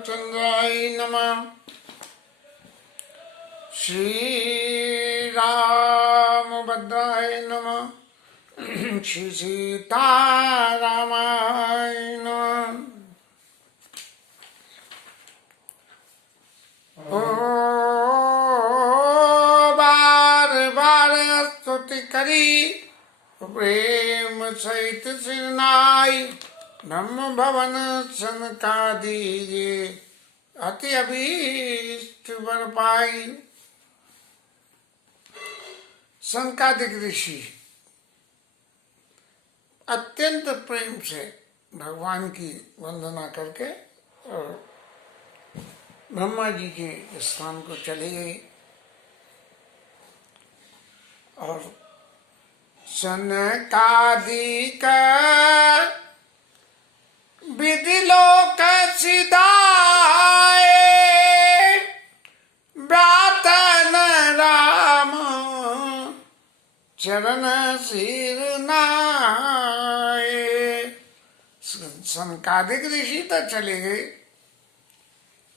रामचंद्राय नमः। श्री रामभद्राय नमः। श्री सीतारामाय नमः। ओ बार बार स्तुति करी प्रेम सहित सिरनाई। ब्रह्म भवन सनकादि अति अभीष्ट वर पाई। सनकादिक ऋषि अत्यंत प्रेम से भगवान की वंदना करके और ब्रह्मा जी के स्थान को चले गए और सनकादिक विधि लोक सिधाए। ब्रातन राम चरण सिर नाए। सनकादिक ऋषि तो चले गए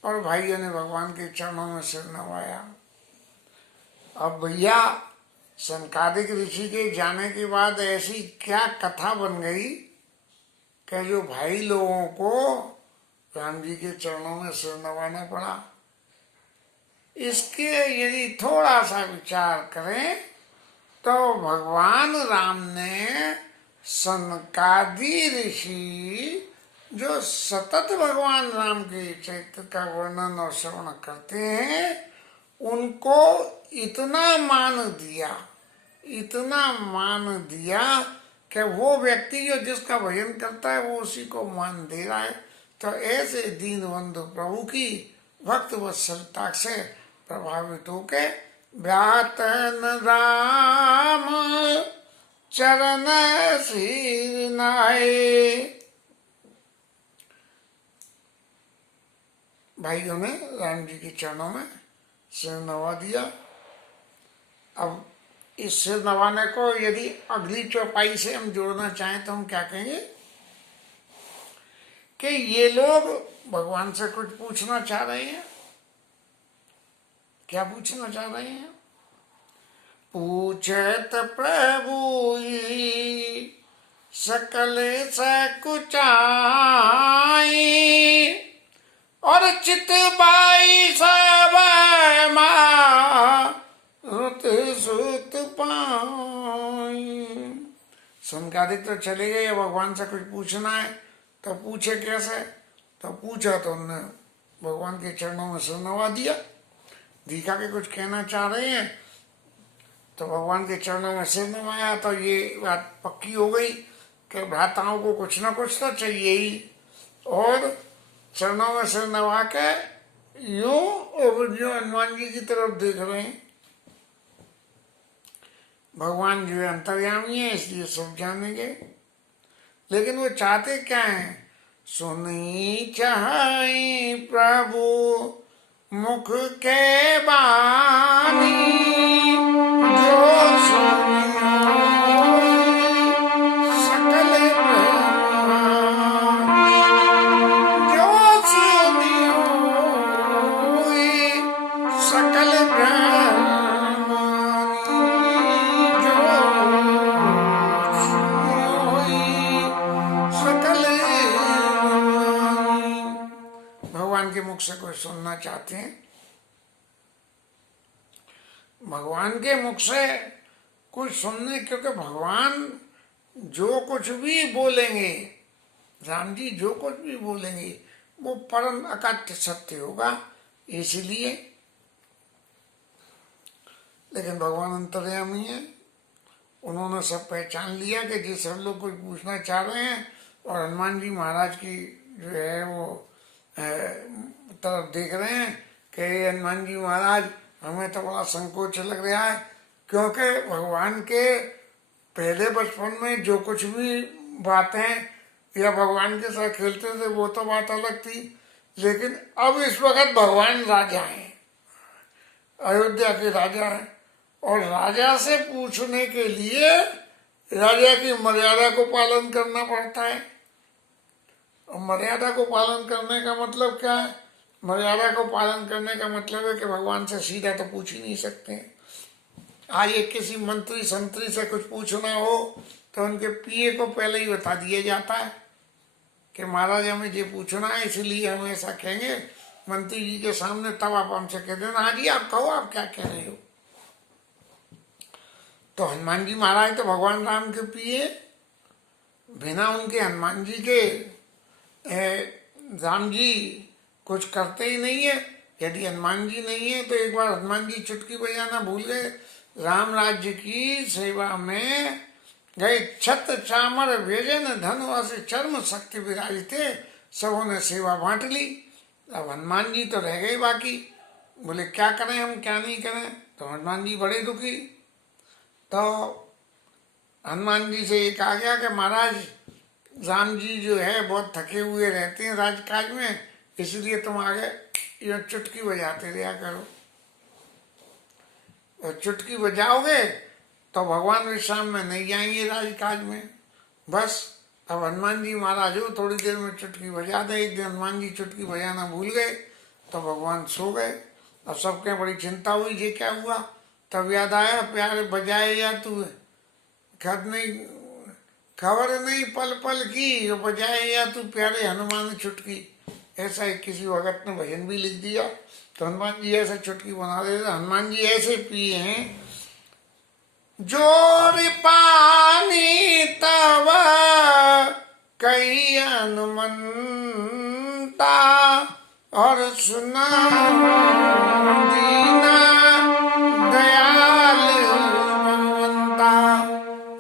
और भाइयों ने भगवान के चरणों में सिर नवाया। अब भैया सनकादिक ऋषि के जाने के बाद ऐसी क्या कथा बन गई कि जो भाई लोगों को राम जी के चरणों में सिर नवाना पड़ा। इसके यदि थोड़ा सा विचार करें तो भगवान राम ने सनकादि ऋषि जो सतत भगवान राम के चरित्र का वर्णन और श्रवण करते हैं उनको इतना मान दिया कि वो व्यक्ति जो जिसका भजन करता है वो उसी को मान दे रहा है। तो ऐसे दीनबंधु प्रभु की भक्त वत्सलता से प्रभावित होके व्यातन राम चरण सिर नाए। भाइयों ने राम जी के चरणों में सिर नवा दिया। अब इस सिर नवाने को यदि अगली चौपाई से हम जोड़ना चाहें तो हम क्या कहेंगे कि ये लोग भगवान से कुछ पूछना चाह रहे हैं। क्या पूछना चाह रहे हैं? पूछत प्रभु सकल सकुचाई और चित बाई सब रुत सुत पाई। सनकादिक तो चले गए, भगवान से कुछ पूछना है तो पूछे कैसे? तो पूछा तो उन्होंने भगवान के चरणों में सिर नवा दिया। दिखा के कुछ कहना चाह रहे हैं तो भगवान के चरणों में सिर नवाया। तो ये बात पक्की हो गई कि भ्राताओं को कुछ ना कुछ तो चाहिए ही। और चरणों में सिर नवा के यूं जो हनुमान जी की तरफ देख रहे हैं। भगवान जो अंतर्यामी है इसलिए सब जानेंगे, लेकिन वो चाहते क्या है? सुनी चाहे प्रभु मुख के बानी जो सुनियो सकल जो सुनियो सकल भगवान के मुख से कोई सुनना चाहते हैं। भगवान के मुख से कुछ सुनने, क्योंकि भगवान जो कुछ भी बोलेंगे, राम जी जो कुछ भी बोलेंगे वो परम अकथ्य सत्य होगा। इसलिए लेकिन भगवान अंतर्यामी है, उन्होंने सब पहचान लिया कि जिस सब लोग कुछ पूछना चाह रहे हैं। और हनुमान जी महाराज की जो है वो तरफ देख रहे हैं कि हनुमान जी महाराज हमें तो बड़ा संकोच लग रहा है, क्योंकि भगवान के पहले बचपन में जो कुछ भी बातें या भगवान के साथ खेलते थे वो तो बात अलग थी, लेकिन अब इस वक्त भगवान राजा हैं, अयोध्या के राजा हैं। और राजा से पूछने के लिए राजा की मर्यादा को पालन करना पड़ता है। और मर्यादा को पालन करने का मतलब क्या है मर्यादा को पालन करने का मतलब है कि भगवान से सीधा तो पूछ ही नहीं सकते। आज एक किसी मंत्री संतरी से कुछ पूछना हो तो उनके पीए को पहले ही बता दिया जाता है कि महाराज हमें ये पूछना है, इसलिए हम ऐसा कहेंगे मंत्री जी के सामने, तब आप हमसे कह देना हाँ जी आप कहो आप क्या कह रहे हो। तो हनुमान जी महाराज तो भगवान राम के पीए, बिना उनके हनुमान जी के राम जी कुछ करते ही नहीं है। यदि हनुमान जी नहीं है तो एक बार हनुमान जी चुटकी बजाना भूल गए, राम राज्य की सेवा में गए, छत चामर व्यजन धन वस चर्म शक्ति विराजते, सबों ने सेवा बांट ली। अब हनुमान जी तो रह गए बाकी, बोले क्या करें हम क्या नहीं करें। तो हनुमान जी बड़े दुखी। तो हनुमान जी से एक आ गया कि महाराज राम जी जो है बहुत थके हुए रहते हैं राजकाज में, इसलिए तुम आगे ये चुटकी बजाते रहा करो, और चुटकी बजाओगे तो भगवान विश्राम में नहीं जाएंगे राजकाज में। बस अब हनुमान जी महाराज हो थोड़ी देर में चुटकी बजा दे। एक दिन हनुमान जी चुटकी बजाना भूल गए तो भगवान सो गए। अब सबके बड़ी चिंता हुई ये क्या हुआ। तब याद आया प्यारे बजाए या तू खबर नहीं पल पल की, बजाए या तू प्यारे हनुमान चुटकी। ऐसा एक किसी भगत ने भजन भी लिख दिया। तो हनुमान जी ऐसा चुटकी बना देते। हनुमान जी ऐसे पिए हैं, जोर पानी तब कई हनुमंता, और सुना दीना दयाल भगवंता।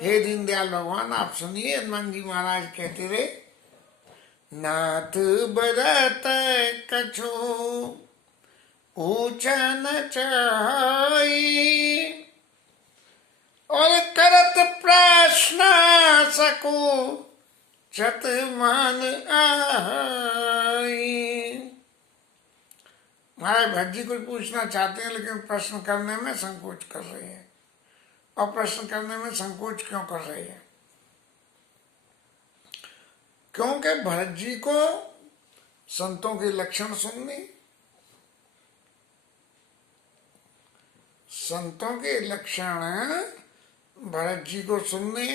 हे दीनदयाल भगवान आप सुनिए। हनुमान जी महाराज कहते रहे, नाथ बरत कछु ऊंचा न चाही, और करत प्रश्न सको चत मान आई। महाराज भट्ट जी कुछ पूछना चाहते हैं लेकिन प्रश्न करने में संकोच कर रहे हैं। और प्रश्न करने में संकोच क्यों कर रहे हैं? क्योंकि भरत जी को संतों के लक्षण सुनने, संतों के लक्षण भरत जी को सुनने,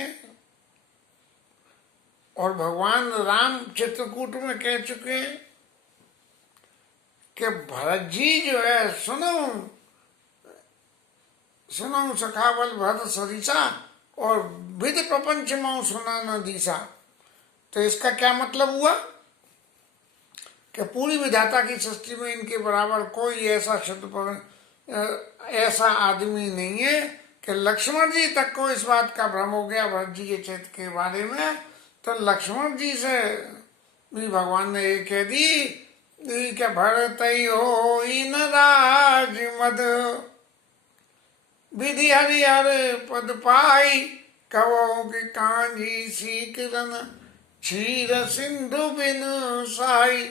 और भगवान राम चित्रकूट में कह चुके हैं कि भरत जी जो है सुनो सुनो सखावल भरत सरिसा, और विद प्रपंच मऊ सुना न दिशा। तो इसका क्या मतलब हुआ कि पूरी विधाता की सृष्टि में इनके बराबर कोई ऐसा ऐसा आदमी नहीं है कि लक्ष्मण जी तक को इस बात का भ्रम हो गया भरत जी के चरित्र के बारे में। तो लक्ष्मण जी से भी भगवान ने ये कह दी कि भरत हो इन राज मद, विधि हरिहर पद पाई, कवो के कांजी सीकरन क्षीर सिंधु बिन साई।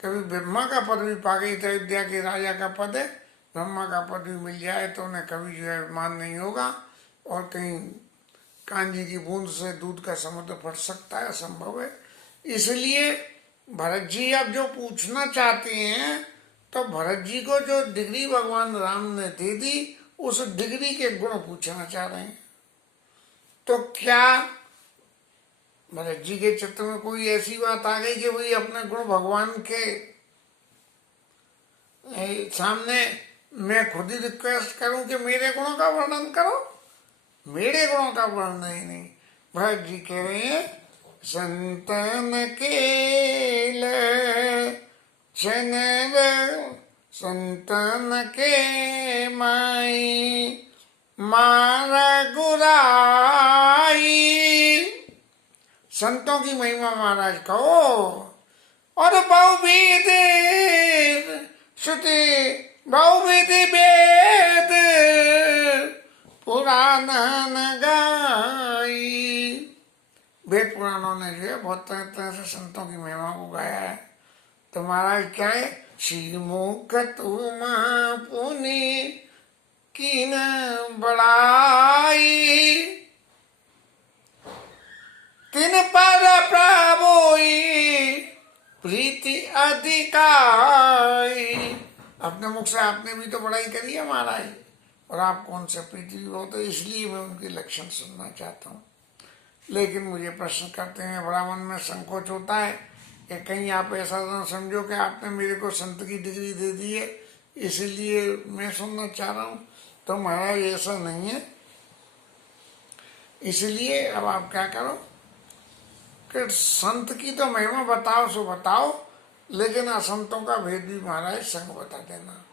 कभी ब्रह्मा का पद भी पा गई, तो अयोध्या के राजा का पद है, ब्रह्मा का पद भी मिल जाए तो उन्हें कभी जो है मान नहीं होगा, और कहीं कांजी की बूंद से दूध का समुद्र फट सकता है, असंभव है। इसलिए भरत जी अब जो पूछना चाहते हैं, तो भरत जी को जो डिग्री भगवान राम ने दे दी, उस डिग्री के गुण पूछना चाह रहे हैं। तो क्या भरत जी के चित्र में कोई ऐसी बात आ गई कि भाई अपने गुण भगवान के सामने मैं खुद ही रिक्वेस्ट करूं कि मेरे गुणों का वर्णन करो? मेरे गुणों का वर्णन ही नहीं। भरत जी कह रहे हैं, संतन के संतन के माई मारा गुराई। संतों की महिमा महाराज कहो, और बहुविध श्रुति बहुविध वेद पुराण गाई। वेद पुराणों ने जो है बहुत तरह तरह से संतों की महिमा को गाया है। तो महाराज क्या है, श्रीमुख तुम पुनि कीन बड़ाई, तिन पर प्रभुई प्रीति अधिकाई। अपने मुख से आपने भी तो बड़ाई करी है महाराज, और आप कौन से प्रीति हो, तो इसलिए मैं उनके लक्षण सुनना चाहता हूँ। लेकिन मुझे प्रश्न करते हैं, बड़ा मन में संकोच होता है कि कहीं आप ऐसा ना समझो कि आपने मेरे को संत की डिग्री दे दी है इसलिए मैं सुनना चाह रहा हूँ। तो महाराज ऐसा नहीं है। इसलिए अब आप क्या करो कि संत की तो महिमा बताओ सो बताओ, लेकिन असंतों का भेद भी महाराज संग बता देना।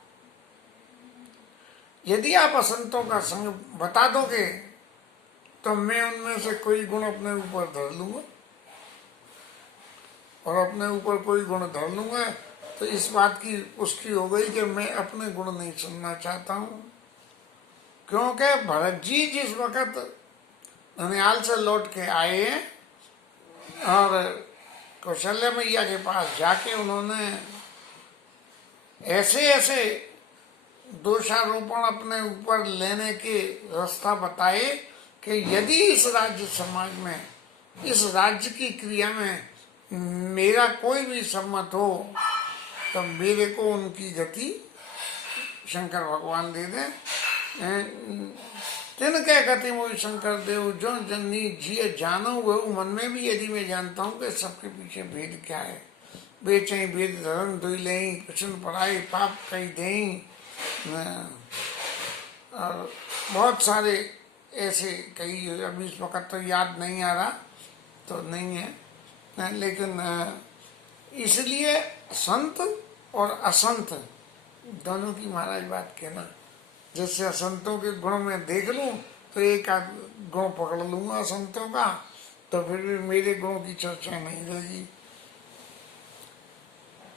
यदि आप असंतों का संग बता दोगे तो मैं उनमें से कोई गुण अपने ऊपर धर लूंगा, और अपने ऊपर कोई गुण धर लूंगा तो इस बात की पुष्टि हो गई कि मैं अपने गुण नहीं सुनना चाहता हूँ। क्योंकि भरत जी जिस वक्त ननिहाल से लौट के आए हैं और कौशल्या मैया के पास जाके उन्होंने ऐसे ऐसे दोषारोपण अपने ऊपर लेने के रास्ता बताए कि यदि इस राज्य समाज में, इस राज्य की क्रिया में मेरा कोई भी सम्मत हो तो मेरे को उनकी गति शंकर भगवान दे दें। तिनके गति मोहि शंकर देव जो जननी जिये जानो वह। मन में भी यदि मैं जानता हूँ कि सबके पीछे भेद क्या है, बेचई भेद धर्म दुई लई, कृष्ण पढ़ाई पाप कई देई, और बहुत सारे ऐसे कई, अभी इस वक्त तो याद नहीं आ रहा तो नहीं है। लेकिन इसलिए संत और असंत दोनों की महाराज बात कहना। जैसे असंतों के गुण में देख लूं तो एक आध गुण पकड़ लूंगा असंतों का, तो फिर भी मेरे गुणों की चर्चा नहीं रहेगी।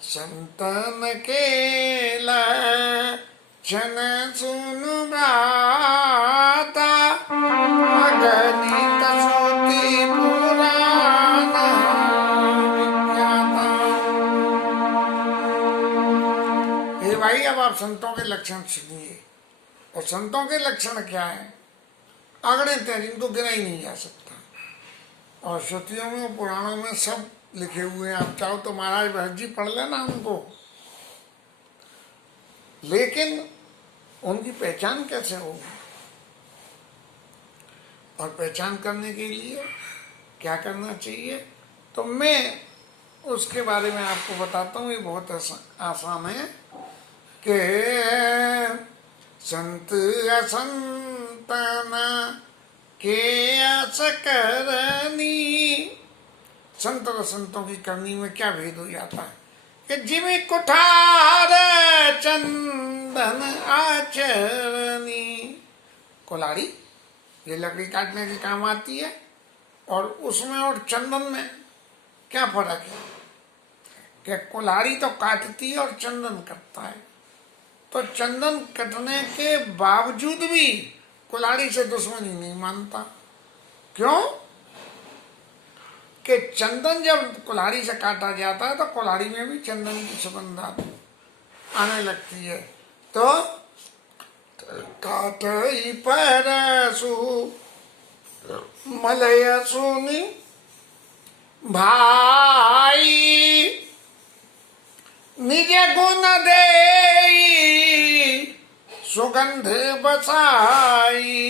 संतन के लक्षण सुनु गाता, अगणित श्रुति पुराण विख्याता। हे भाई, अब आप संतों के लक्षण सुनिए। और संतों के लक्षण क्या है? अगणित हैं, जिनको गिना ही नहीं जा सकता। और श्रुतियों में, पुराणों में सब लिखे हुए हैं। आप चाहो तो महाराज भरत जी पढ़ लेना उनको। लेकिन उनकी पहचान कैसे होगी? और पहचान करने के लिए क्या करना चाहिए, तो मैं उसके बारे में आपको बताता हूँ। ये बहुत आसान है कि संत असंतन के अस करनी। संत और संतों की करनी में क्या भेद हो जाता है कि जिमे कुठार चंदन आचरनी। कुल्हाड़ी ये लकड़ी काटने के काम आती है, और उसमें और चंदन में क्या फर्क है कि कुल्हाड़ी तो काटती है और चंदन कटता है। तो चंदन कटने के बावजूद भी कुल्हाड़ी से दुश्मनी नहीं मानता। क्यों? कि चंदन जब कुल्हाड़ी से काटा जाता है तो कुल्हाड़ी में भी चंदन की सुगंध आने लगती है। तो काटई परसु मलय सुनी भाई, निज गुण देई सुगंध बसाई।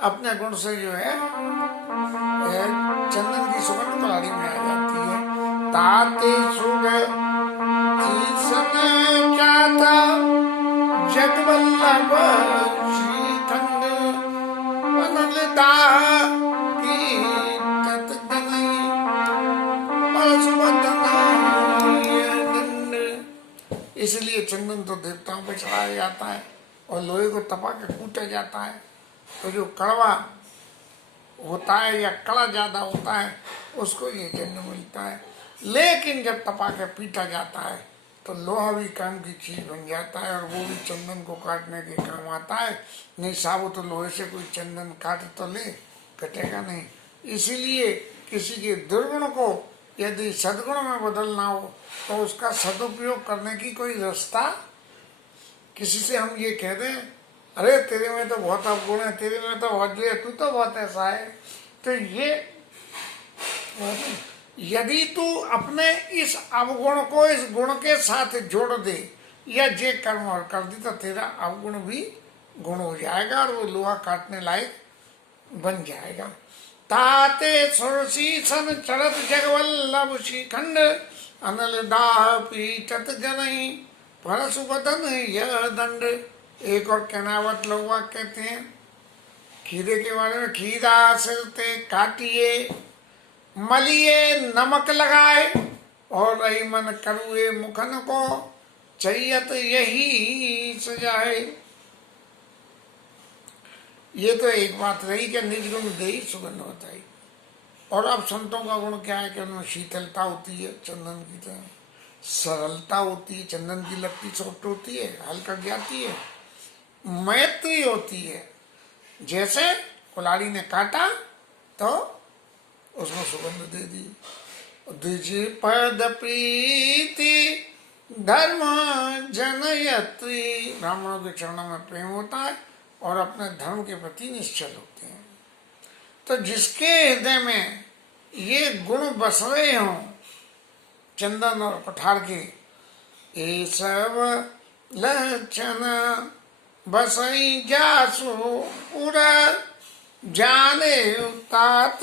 अपने गुण से जो है चंदन की सुगंध कुल्हाड़ी में आ जाती है। ताते सुग शीसन चाता जगवल्लभ श्रीखंड अनलता की तत्गनई परसुबदन। इसलिए चंदन तो देवताओं पे चढ़ाया जाता है और लोहे को तपा के कूटा जाता है। तो जो कड़वा होता है या कड़ा ज्यादा होता है उसको ये जन्म मिलता है। लेकिन जब तपा के पीटा जाता है तो लोहा भी काम की चीज बन जाता है, और वो भी चंदन को काटने के काम आता है। नहीं साबुत तो लोहे से कोई चंदन काट तो ले, कटेगा नहीं। इसीलिए किसी के दुर्गुण को यदि सद्गुण में बदलना हो तो उसका सदुपयोग करने की कोई रास्ता। किसी से हम ये कह दें, अरे तेरे में तो बहुत अवगुण है, तेरे में तो बहुत जो है, तू तो बहुत ऐसा है, तो यदि तू अपने इस अवगुण को इस गुण के साथ जोड़ दे या जे कर्म और कर दी तो तेरा अवगुण भी गुण हो जाएगा और वो लोहा काटने लायक बन जाएगा। ताते सुरसी सन चरत जगवल्लभ शिखंड अनल दाह पीटत जनई परशु बदन यह दंड। एक और कहनावत लोग कहते हैं खीरे के बारे में, खीरा सिरते काटिए मलिए नमक लगाए और रही मन करुए मुखन को चैयत यही सजाए। ये तो एक बात रही कि निज गुण दे सुगंध बताई। और अब संतों का गुण क्या है कि उनमें शीतलता होती है, चंदन की तरह सरलता होती है, चंदन की लकड़ी सॉफ्ट होती है, हल कर जाती है, मैत्री होती है। जैसे कुल्हाड़ी ने काटा तो उसको सुगंध दे दी। द्विज पद प्रीति धर्म जनयत्री, ब्राह्मणों के चरणों में प्रेम होता है और अपने धर्म के प्रति निश्चल होते हैं। तो जिसके हृदय में ये गुण बस रहे हों चंदन और पठार के, ये सब लक्षण बसई जासु उड़ा जाने तात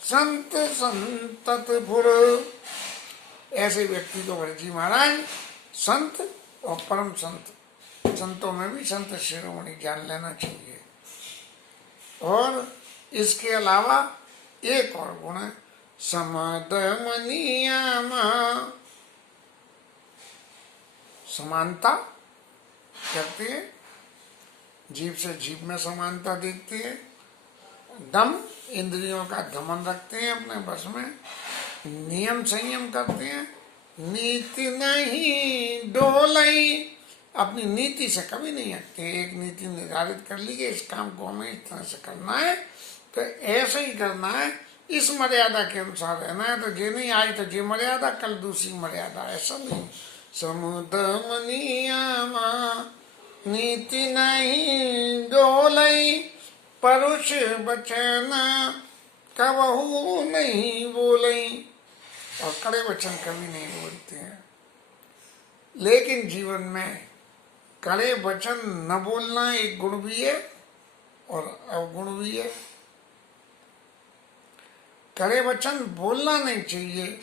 संत संतत पुर। ऐसे व्यक्ति को भरत महाराज संत और परम संत, संतों में भी संत शिरोमणि जान लेना चाहिए। और इसके अलावा एक और गुण है समदमनियम, समानता करते हैं, जीव से जीव में समानता देखते हैं, दम इंद्रियों का दमन रखते हैं अपने बस में, नियम संयम करते हैं, नीति नहीं डोलई, अपनी नीति से कभी नहीं हटते। एक नीति निर्धारित कर ली कि इस काम को हमें इस तरह से करना है तो ऐसे ही करना है, इस मर्यादा के अनुसार रहना है। तो जे नहीं आई तो जे मर्यादा, कल दूसरी मर्यादा, ऐसा नहीं। समुदम नियम नीति नहीं डोलई, परुष वचन कबहू नहीं बोलई, और कड़े वचन कभी नहीं बोलते हैं। लेकिन जीवन में कड़े वचन न बोलना एक गुण भी है और अवगुण भी है। कड़े वचन बोलना नहीं चाहिए,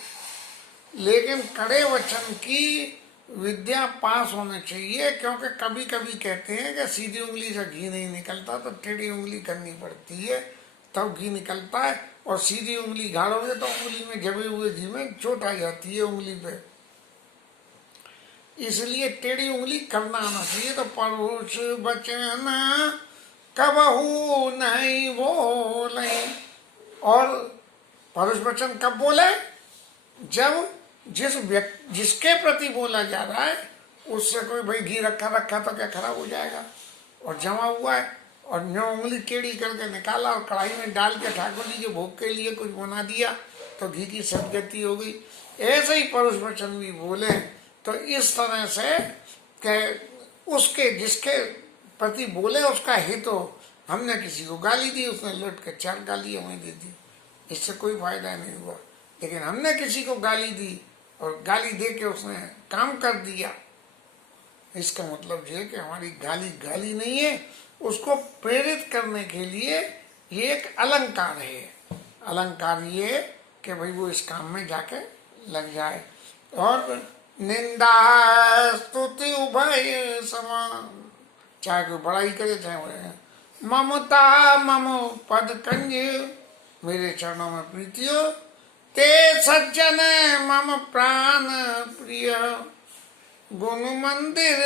लेकिन कड़े वचन की विद्या पास होनी चाहिए, क्योंकि कभी कभी कहते हैं कि सीधी उंगली से घी नहीं निकलता तो टेढ़ी उंगली करनी पड़ती है तब घी निकलता है, और सीधी उंगली गाड़ोगे तो उंगली में जमे हुए घी में चोट आ जाती है उंगली पे। इसलिए टेढ़ी उंगली करना आना चाहिए। तो परुष वचन कबहू नहीं बोले, और परुष वचन कब बोले? जब जिसके प्रति बोला जा रहा है उससे कोई भाई घी रखा तो क्या खराब हो जाएगा, और जमा हुआ है और न्यो उंगली टेढ़ी करके निकाला और कढ़ाई में डाल के ठाकुर जी के भोग के लिए कुछ बना दिया तो घी की सदगति हो गई। ऐसे ही परुष वचन भी बोले तो इस तरह से कि उसके जिसके प्रति बोले उसका हित हो। हमने किसी को गाली दी, उसने लौट के 4 गाली हमें दे दी, इससे कोई फायदा नहीं हुआ। लेकिन हमने किसी को गाली दी और गाली दे के उसने काम कर दिया, इसका मतलब ये कि हमारी गाली गाली नहीं है, उसको प्रेरित करने के लिए ये एक अलंकार है। अलंकार ये कि भाई वो इस काम में जाके लग जाए। और निंदा स्तुति उभय समान, चाहे कोई बड़ाई करे चाहे बड़े। ममता मम पद कंज, मेरे चरणों में प्रीतियो, ते सज्जन मम प्राण प्रिय, गुण मंदिर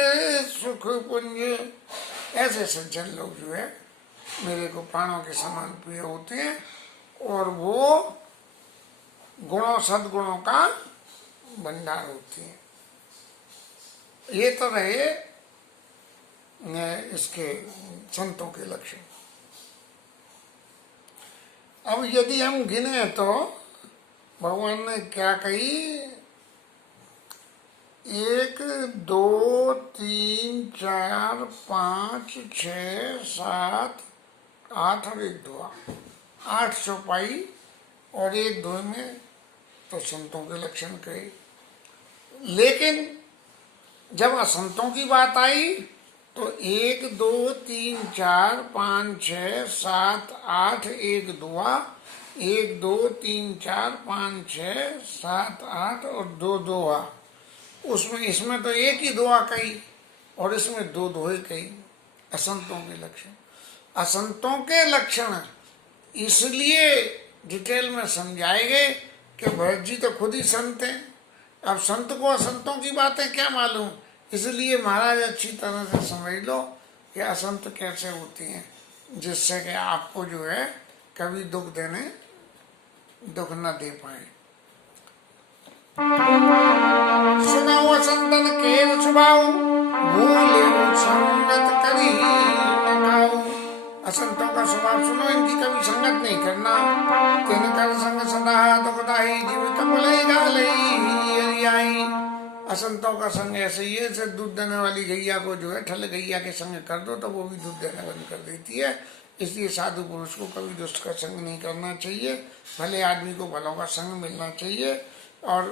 सुख पुंज। ऐसे सज्जन लोग जो है मेरे को प्राणों के समान प्रिय होते हैं, और वो गुणों सद्गुणों का भंडार होते हैं। ये तो रहे इसके संतों के लक्षण। अब यदि हम गिने तो भगवान ने क्या कही, 1 2 3 4 5 6 7 8 और 1 2 8 चौपाई और 1-2 में तो संतों के लक्षण कहे। लेकिन जब असंतों की बात आई तो 1 2 3 4 5 6 7 8 1 दुआ, 1 2 3 4 5 6 7 8 और 2 दुआ। उसमें इसमें तो एक ही दुआ कही और इसमें 2 दोहे कही। असंतों के लक्षण, असंतों के लक्षण इसलिए डिटेल में समझाए गए कि भरत जी तो खुद ही संत हैं। अब संत को असंतों की बातें क्या मालूम, इसलिए महाराज अच्छी तरह से समझ लो कि असंत कैसे होती हैं, जिससे कि आपको जो है कभी दुख न दे पाए। सुनाओ असंतन केर स्वभाव, भूले संगत करी न खाओ। असंतों का स्वभाव सुनो, इनकी कभी संगत नहीं करना। तिन कर संग सदा दुखदाई, जीव कपले गालई आई। असंतों का संग ऐसे ही है, जैसे दूध देने वाली गैया को जो है ठल गैया के संग कर दो तो वो भी दूध देना बंद कर देती है। इसलिए साधु पुरुष को कभी दुष्ट का संग नहीं करना चाहिए, भले आदमी को भलों का संग मिलना चाहिए। और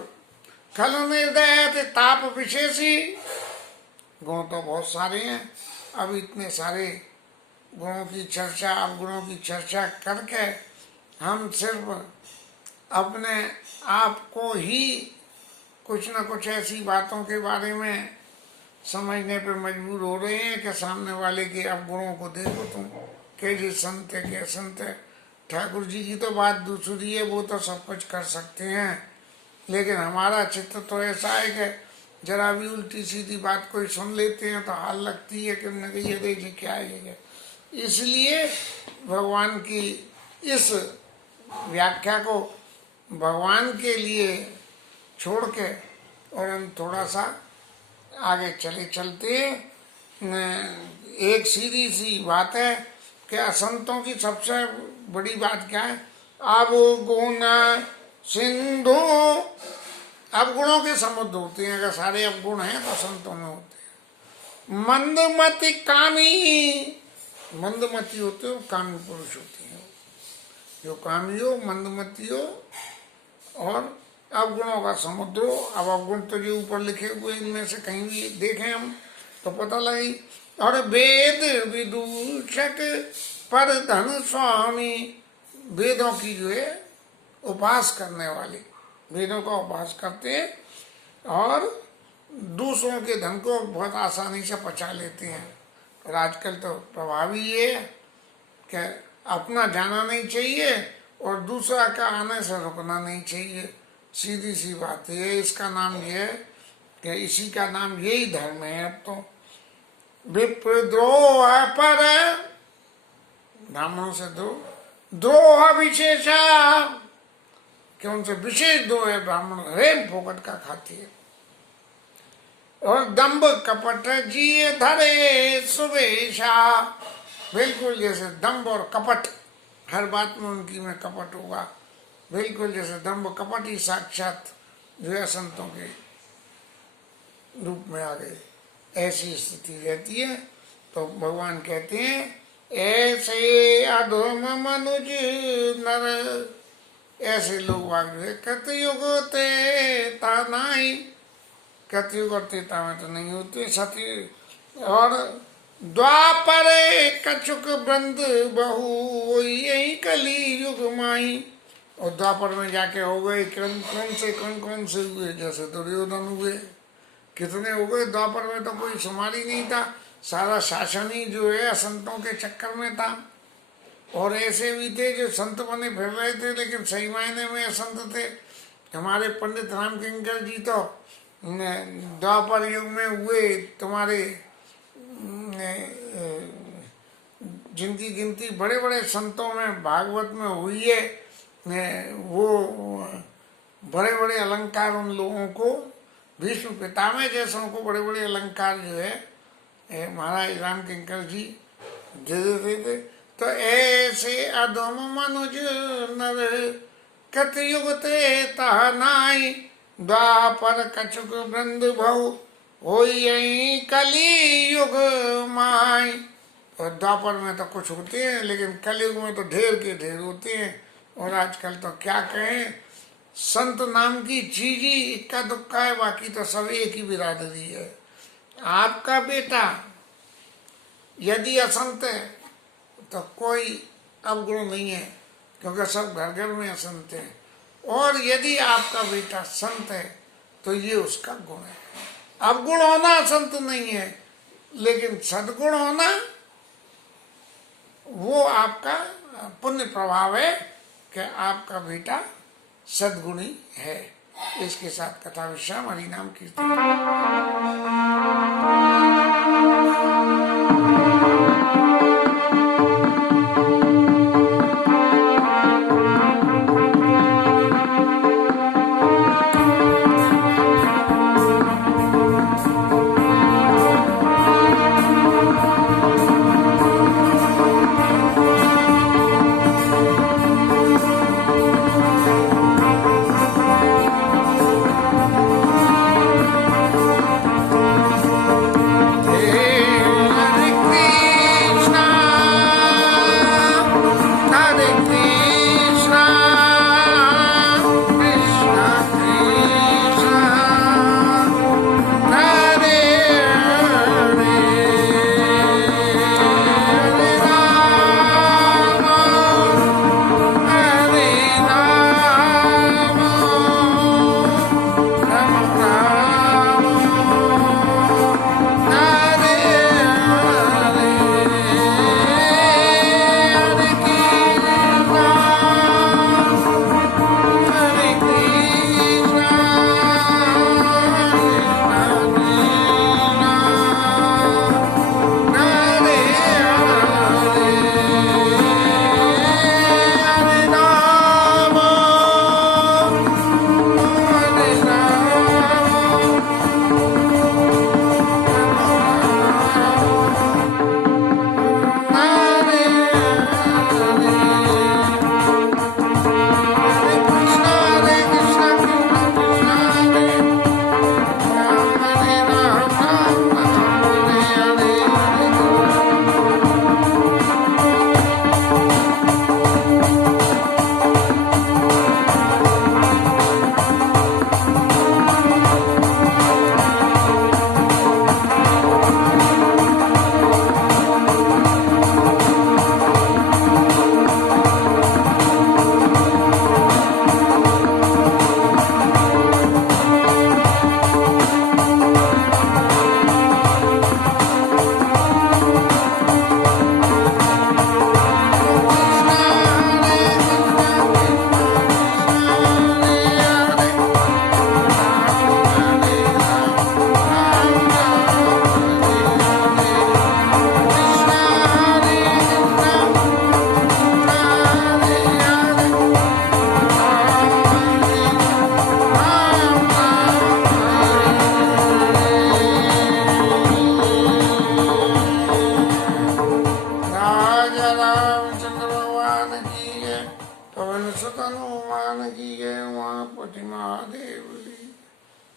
खल निर्दय ताप विशेषी, गुण तो बहुत सारे हैं। अब इतने सारे गुणों की चर्चा, अवगुणों की चर्चा करके हम सिर्फ अपने आप को ही कुछ न कुछ ऐसी बातों के बारे में समझने पर मजबूर हो रहे हैं कि सामने वाले के अवगुणों को देखो तुम, कैसे संत है क्या संत है। ठाकुर जी की तो बात दूसरी है, वो तो सब कुछ कर सकते हैं, लेकिन हमारा चित्त तो ऐसा है कि जरा भी उल्टी सीधी बात कोई सुन लेते हैं तो हाल लगती है कि उन्होंने ये देखिए क्या है। इसलिए भगवान की इस व्याख्या को भगवान के लिए छोड़ के और हम थोड़ा सा आगे चलते एक सीधी सी बात है कि असंतों की सबसे बड़ी बात क्या है, अवगुण सिंधु। अवगुणों के समुद्र होते हैं, अगर सारे अवगुण हैं तो संतों में होते हैं। मंदमति कामी, मंदमती होते हो कामी पुरुष होती है, जो कामी हो मंदमती हो और अवगुणों का समुद्र हो। अब अवगुण तो जो ऊपर लिखे हुए इनमें से कहीं भी देखें हम तो पता लगे। और वेद विदूषक पर धन स्वामी, वेदों की जो है उपास करने वाले, वेदों का उपास करते हैं और दूसरों के धन को बहुत आसानी से पचा लेते हैं। और आजकल तो प्रभाव ही है कि अपना जाना नहीं चाहिए और दूसरा का आने से रुकना नहीं चाहिए। सीधी सी बात है, इसका नाम ये है कि इसी का नाम यही धर्म है। अब तो विप्रद्रोह पर, ब्राह्मणों से द्रोह विशेषा, कि उनसे विशेष द्रोह है। ब्राह्मण रेम फोकट का खाती है। और दंभ कपट जिए धरे सुवेशा, बिल्कुल जैसे दंभ और कपट, हर बात में उनकी में कपट होगा, बिल्कुल जैसे दंभ कपट ही साक्षात जो है संतों के रूप में आ गए, ऐसी स्थिति रहती है। तो भगवान कहते हैं ऐसे अधम मनुज नर, ऐसे लोग वाग जो है कतयुग तेता नहीं, कतयुग और त्रेता में तो नहीं होते सत्य। और द्वापर कछुक वृंद बहु, यही कली युग माई। और द्वापर में जाके हो गए कौन कौन से हुए, जैसे दुर्योधन हुए, कितने हो गए। द्वापर में तो कोई शुमार ही नहीं था, सारा शासन ही जो है संतों के चक्कर में था। और ऐसे भी थे जो संत बने फिर रहे थे लेकिन सही मायने में संत थे। हमारे पंडित राम किंकर जी तो द्वापर युग में हुए, तुम्हारे जिनकी गिनती बड़े बड़े संतों में भागवत में हुई है, वो बड़े बड़े अलंकार उन लोगों को, भीष्म पितामह जैसों को बड़े बड़े अलंकार जो है महाराज राम किंकर जी दे देते थे। तो ऐसे अधम मनुज नर कतयुग त्रेता नाई, द्वापर कछुक वृंद भव होई कली युग माई। और द्वापर में तो कुछ होते हैं लेकिन कलयुग में तो ढेर के ढेर होते हैं। और आजकल तो क्या कहें, संत नाम की चीज ही इक्का दुक्का है, बाकी तो सब एक ही बिरादरी है। आपका बेटा यदि असंत है तो कोई अवगुण नहीं है, क्योंकि सब घर घर में असंत है। और यदि आपका बेटा संत है तो ये उसका गुण है। अवगुण होना असंत नहीं है, लेकिन सद्गुण होना वो आपका पुण्य प्रभाव है कि आपका बेटा सद्गुणी है। इसके साथ कथा विश्राम। हरि नाम कीर्तन।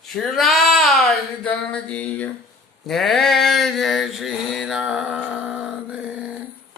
श्री राधे। जय जय श्री राधे।